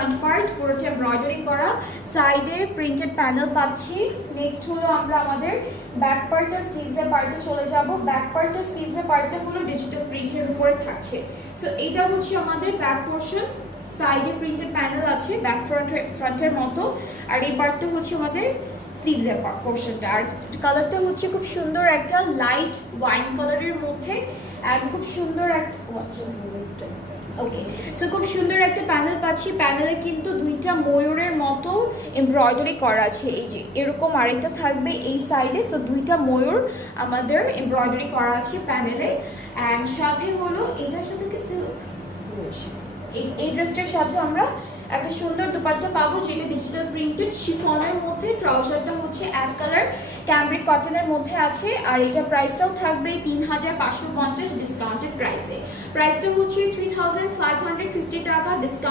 Front part পুরোটা embroidery করা, সাইডে প্রিন্টেড প্যানেল পাচ্ছি। নেক্সট হলো আমরা আমাদের ব্যাক পার্ট আর স্লিভসের পার্টে চলে যাব। ব্যাক পার্ট আর স্লিভসের পার্টটা হলো ডিজিটাল প্রিন্টের উপরে থাকছে। সো এটা হচ্ছে আমাদের ব্যাক পোর্শন, সাইডে প্রিন্টেড প্যানেল আছে ব্যাক ফ্রন্টের মতো, আর এই পার্টটা হচ্ছে আমাদের স্লিভসের পোর্শনটা। আর কালারটা হচ্ছে খুব সুন্দর একটা লাইট ওয়াইন কালারের মধ্যে, অ্যান্ড খুব সুন্দর একটা ওকে। সো খুব সুন্দর একটা প্যানেল পাচ্ছি। প্যানেলে কিন্তু দুইটা ময়ূরের মতো এমব্রয়ডারি করা আছে, এই যে এরকম আরেকটা থাকবে এই সাইডে। সো দুইটা ময়ূর আমাদের এমব্রয়ডারি করা আছে প্যানেলে। অ্যান্ড সাথে হলো এটার সাথে কি এই ড্রেসটার সাথে আমরা একটা সুন্দর দুপাট্টা পাবো, যেটা ডিজিটাল প্রিন্টেড শিফনের মধ্যে। ট্রাউজারটা হচ্ছে এক কালার ক্যামব্রিক কটনের মধ্যে আছে, আর এটা প্রাইসটাও থাকবে 3550 ডিসকাউন্টেড প্রাইসে। প্রাইসটা হচ্ছে 3550 টাকা ডিসকাউন্ট